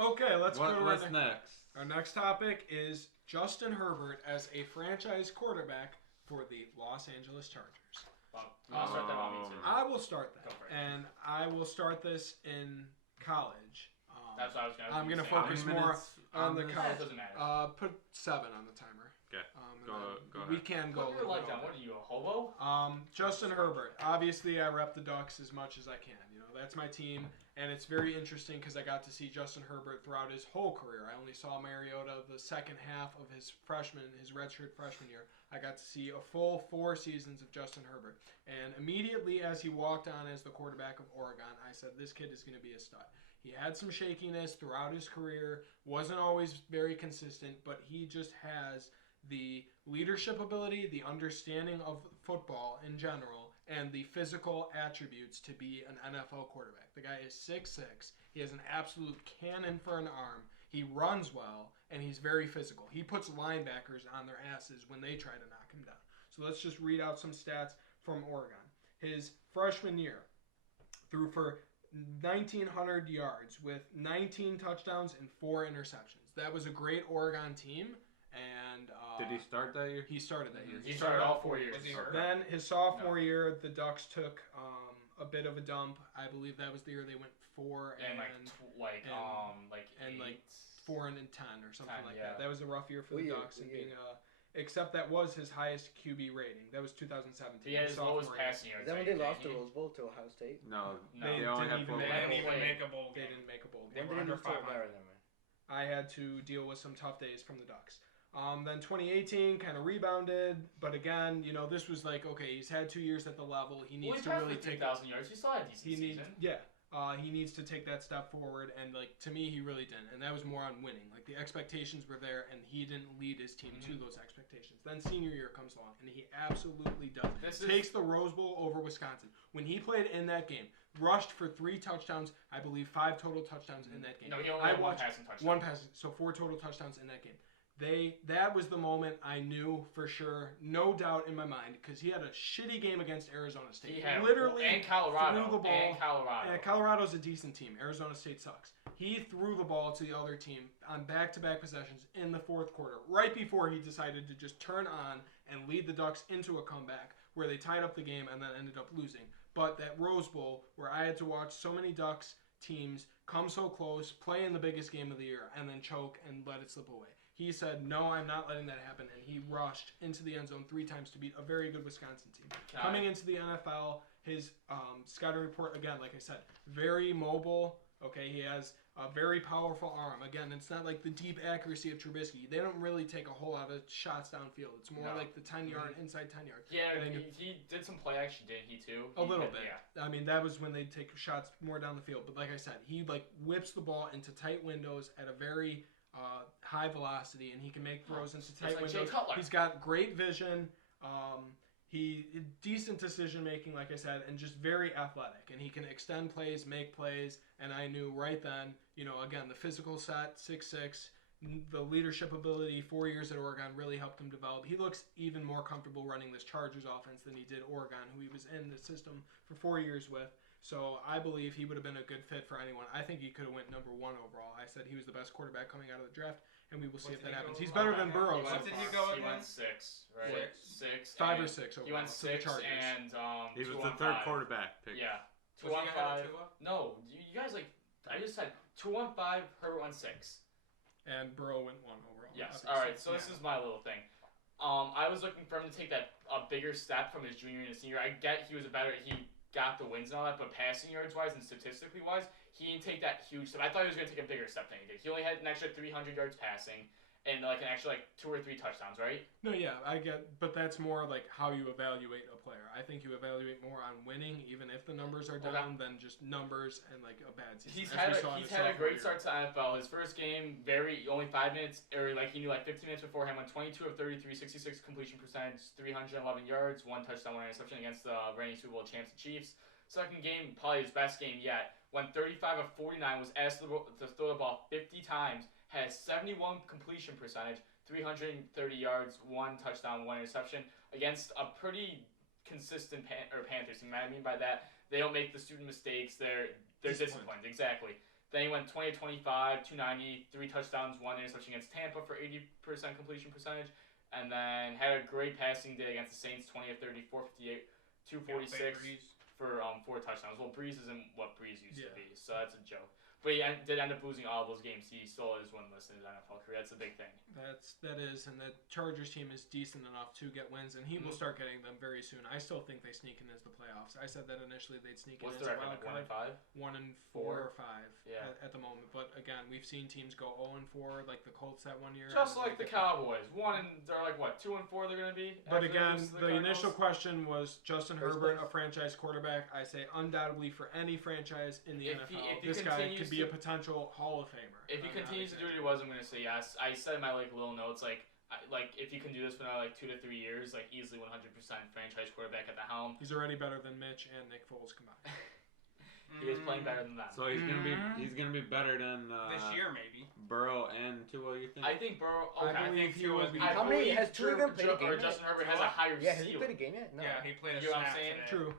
Okay, let's go to what's next. Our next topic is Justin Herbert as a franchise quarterback for the Los Angeles Chargers. I'll start that on me too. I will start that, Go for it. and I will start this in college. That's what I was going to I'm going to say. focus more on the It college. doesn't matter. Put 7 on the timer. Okay. Go ahead. We can go. Put your light down. What are you, a hobo? Justin Herbert. Obviously, I rep the Ducks as much as I can. You know, that's my team, and it's very interesting because I got to see Justin Herbert throughout his whole career. I only saw Mariota the second half of his redshirt freshman year. I got to see a full 4 seasons of Justin Herbert, and immediately as he walked on as the quarterback of Oregon, I said, this kid is going to be a stud. He had some shakiness throughout his career, wasn't always very consistent, but he just has the leadership ability, the understanding of football in general, and the physical attributes to be an NFL quarterback. The guy is 6'6". He has an absolute cannon for an arm. He runs well, and he's very physical. He puts linebackers on their asses when they try to knock him down. So let's just read out some stats from Oregon. His freshman year, threw for 1,900 yards with 19 touchdowns and 4 interceptions. That was a great Oregon team. And did he start that year? He started that year. He started all 4 years. Then his sophomore year, the Ducks took a bit of a dump. I believe that was the year they went 4 and 4 and 10 or something 10, like yeah. that. That was a rough year for the Ducks, and being except that was his highest QB rating. That was 2017. He had his lowest passing yards. Is that when they lost the Rose Bowl to Ohio State? No, they they only didn't had 4 even games. make a bowl game. They didn't make a bowl game. When did they lose to Ohio then, man? I had to deal with some tough days from the Ducks. Then 2018 kind of rebounded, but again, you know, this was like, okay, he's had 2 years at the level. He needs to really take 3,000 yards. He still had a decent season. He needs to take that step forward, and like to me, he really didn't, and that was more on winning. Like the expectations were there, and he didn't lead his team to those expectations. Then senior year comes along, and he absolutely does. Takes the Rose Bowl over Wisconsin. When he played in that game, rushed for 3 touchdowns, I believe 5 total touchdowns in that game. No, he only had 1 passing touchdown. 1 passing, so 4 total touchdowns in that game. That was the moment I knew for sure, no doubt in my mind, because he had a shitty game against Arizona State. He had literally and Colorado threw the ball. And Colorado's a decent team. Arizona State sucks. He threw the ball to the other team on back-to-back possessions in the 4th quarter, right before he decided to just turn on and lead the Ducks into a comeback where they tied up the game and then ended up losing. But that Rose Bowl, where I had to watch so many Ducks teams come so close, play in the biggest game of the year, and then choke and let it slip away. He said, no, I'm not letting that happen, and he rushed into the end zone 3 times to beat a very good Wisconsin team. Coming into the NFL, his scouting report, again, like I said, very mobile. Okay, he has a very powerful arm. Again, it's not like the deep accuracy of Trubisky. They don't really take a whole lot of shots downfield. It's more like the 10-yard, inside 10-yard. Yeah, he did some play action, didn't he, too? A little bit. Yeah. I mean, that was when they take shots more down the field. But like I said, he whips the ball into tight windows at a very high velocity, and he can make throws into tight windows. He's got great vision. He decent decision making, like I said, and just very athletic. And he can extend plays, make plays. And I knew right then, you know, again, the physical set, 6'6", the leadership ability, 4 years at Oregon really helped him develop. He looks even more comfortable running this Chargers offense than he did Oregon, who he was in the system for 4 years with. So I believe he would have been a good fit for anyone. I think he could have went number 1 overall. I said he was the best quarterback coming out of the draft, and we will see if that happens. He's better than Burrow. What did he go with? He went 6, right? 6. 5 or 6 overall. He went 6, and he was the 3rd quarterback pick. Yeah. 215. No, you guys I just said 215. Herbert went 6. And Burrow went 1 overall. Yes. All right. So this is my little thing. I was looking for him to take a bigger step from his junior and his senior. I get he got the wins and all that, but passing yards wise and statistically wise, he didn't take that huge step. I thought he was going to take a bigger step than he did. He only had an extra 300 yards passing and an extra 2 or 3 touchdowns, right? No, yeah, I get, but that's more like how you evaluate a player. I think you evaluate more on winning, even if the numbers are down, than just numbers and a bad season. He's had a great start to NFL. His first game, only 5 minutes, or he knew 15 minutes beforehand, went 22 of 33, 66 completion percentage, 311 yards, 1 touchdown, 1 interception against the reigning Super Bowl champs, the Chiefs. Second game, probably his best game yet. Went 35 of 49, was asked to throw the ball 50 times, had 71 completion percentage, 330 yards, 1 touchdown, 1 interception against a pretty consistent Panthers team. What I mean by that, they don't make the student mistakes. They're disciplined. Exactly. Then he went 20-25, 290, 3 touchdowns, 1 interception against Tampa for 80% completion percentage. And then had a great passing day against the Saints, 20 of 30, 458, 246 for 4 touchdowns. Well, Breeze isn't what Breeze used to be, so that's a joke. But he did end up losing all those games. He still is winless in his NFL career. That's a big thing. That is, and the Chargers team is decent enough to get wins, and he will start getting them very soon. I still think they sneak in as the playoffs. I said that initially they'd sneak in as a wild card. 1-5? 1-4 or 5 at the moment. But again, we've seen teams go 0-4, like the Colts that one year. Just like the Cowboys. They're like what, 2-4 they're gonna be. But again, the initial question was Justin Herbert, a franchise quarterback. I say undoubtedly for any franchise in the NFL, this guy could be a potential Hall of Famer. If he continues to do what he was, I'm gonna say yes. I said in my little notes like if you can do this for another 2 to 3 years, easily 100% franchise quarterback at the helm. He's already better than Mitch and Nick Foles combined. He is playing better than them. So he's gonna be better than this year maybe. Burrow and Tua, you think? I think Burrow. I believe he will be. How many has Tua even played a game yet? Justin Herbert has a higher ceiling. Yeah, has he played a game yet? No. Yeah, he played a snap today. True.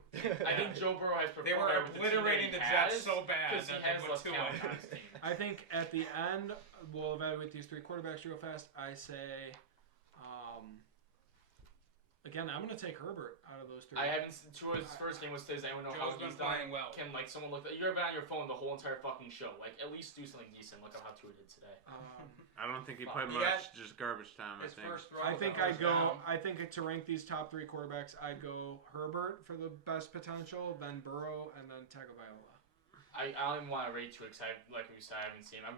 I think Joe Burrow has performed. They were obliterating the Jets so bad because he that has they put less Tua talent in. on his team. I think at the end, we'll evaluate these 3 quarterbacks real fast. I say, again, I'm going to take Herbert out of those 3. I haven't seen Tua's first game was today. Does anyone know how he's playing well? Can someone look? You've been on your phone the whole entire fucking show. At least do something decent. Look at how Tua did today. I don't think he played much. Just garbage time. I think. I think to rank these top 3 quarterbacks, I'd go Herbert for the best potential, then Burrow, and then Tagovailoa. I don't even want to rate Tua because like we said, I haven't seen him.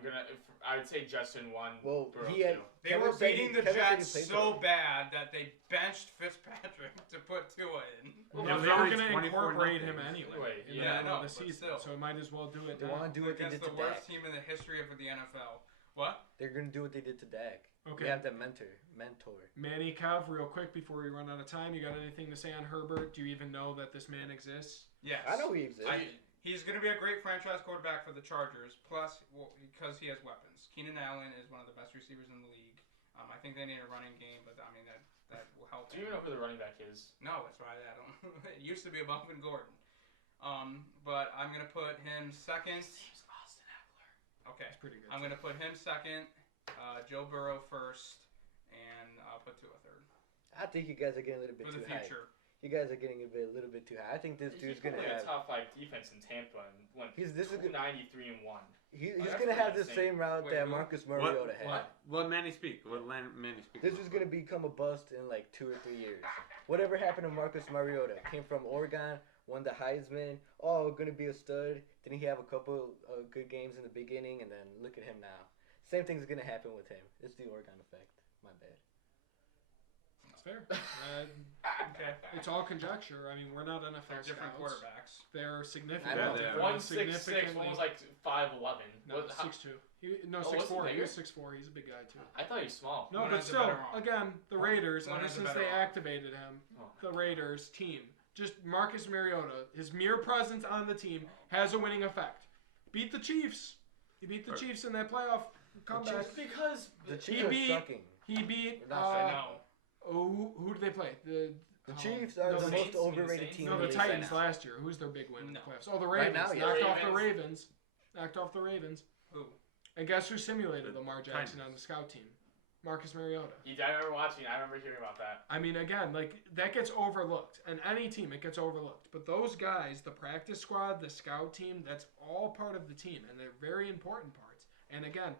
I'd say Justin 1. Well, Burrow 2. They were beating the Jets so bad that they benched Fitzpatrick to put Tua in. Well, they were going to incorporate him anyway in the middle of the season, still. so might as well do it. They want to do what they did to Dak. Against the worst Dak. team in the history of the NFL. What? They're going to do what they did to Dak. Okay. They have that mentor. Manny Kev, real quick before we run out of time, you got anything to say on Herbert? Do you even know that this man exists? Yes. I know he exists. He's going to be a great franchise quarterback for the Chargers, plus because he has weapons. Keenan Allen is one of the best receivers in the league. I think they need a running game, but I mean that will help. Do you even know who the running back is? No, that's right. I don't. It used to be Melvin Gordon. But I'm going to put him second. His name's Austin Eckler. Okay. That's pretty good. I'm going to put him second, Joe Burrow first, and I'll put Tua third. I think you guys are getting a little bit For the too high. future. You guys are getting a little bit too high. I think this dude's gonna have a top 5 defense in Tampa and went 93-1. He's gonna have the same route that Marcus Mariota had. What Manny speak? What Manny speak? This is gonna become a bust in 2 or 3 years. Whatever happened to Marcus Mariota? Came from Oregon, won the Heisman. Oh, gonna be a stud. Didn't he have a couple of good games in the beginning, and then look at him now. Same thing's gonna happen with him. It's the Oregon effect. My bad. That's fair. Okay. It's all conjecture. I mean, we're not NFL different scouts. quarterbacks. They're significant. Yeah, they are. 1'6", one was 5'11". No, 6'2". 6'4". He was 6'4". He's a big guy too. I thought he was small. No, but still, again, the Raiders. Ever since they activated him, the Raiders team, just Marcus Mariota, his mere presence on the team has a winning effect. Beat the Chiefs. He beat the Chiefs in that playoff comeback Because the Chiefs are sucking. He beat. Who did they play? The Chiefs are the most overrated team. No, the Titans last year. Who's their big win in the playoffs? Oh, the Ravens. Right now, knocked off the Ravens. Who? And guess who simulated Lamar Jackson on the scout team? Marcus Mariota. I remember watching. I remember hearing about that. I mean, again, that gets overlooked. And any team, it gets overlooked. But those guys, the practice squad, the scout team, that's all part of the team. And they're very important parts. And again,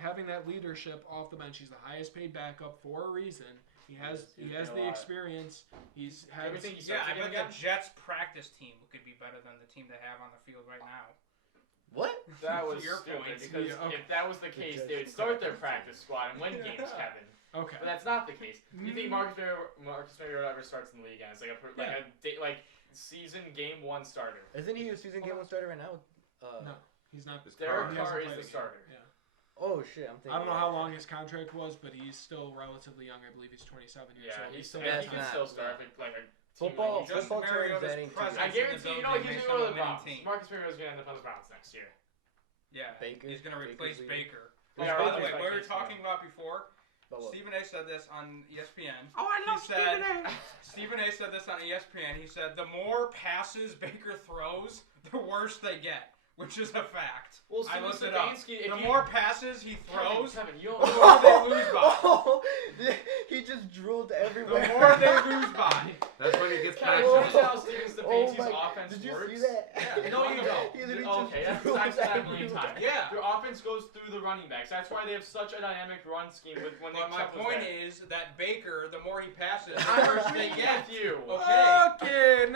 having that leadership off the bench, he's the highest paid backup for a reason. He has the experience. He's had I bet the Jets practice team could be better than the team they have on the field right now. What? That was your stupid point. because if that was the case, they would start their practice squad and win games, Kevin. Okay. But that's not the case. Do you think Marcus Mariota ever starts in the league again? It's like season game 1 starter. Isn't he a season game 1 starter right now? No, he's not. Derek Carr is the starter. Yeah. Oh shit! I'm thinking. I don't know how long his contract was, but he's still relatively young. I believe he's 27 years old. He can still start like a football terms adding to I guarantee he's going to go to the Browns. Marcus Mariota's going to end up on the Browns next year. Yeah, he's going to replace Baker. By the way, we were talking about before. Stephen A. said this on ESPN. Oh, I love Stephen A. Stephen A. said this on ESPN. He said the more passes Baker throws, the worse they get. which is a fact. Well, I looked it up. The more passes he throws, Kevin, the more they lose by. Oh, he just drooled everywhere. The more they lose by. That's when he gets Kevin, passionate. this is how Steven Stefanski's my- offense Did you works. see that? Yeah. No, you don't. He literally Okay, just that's, I've said that a drools million times. Yeah. Their offense goes through the running backs. That's why they have such a dynamic run scheme with when But they my Chuck was point there. is that Baker, the more he passes, the I'm worse they agreeing get. with you. Okay. Okay.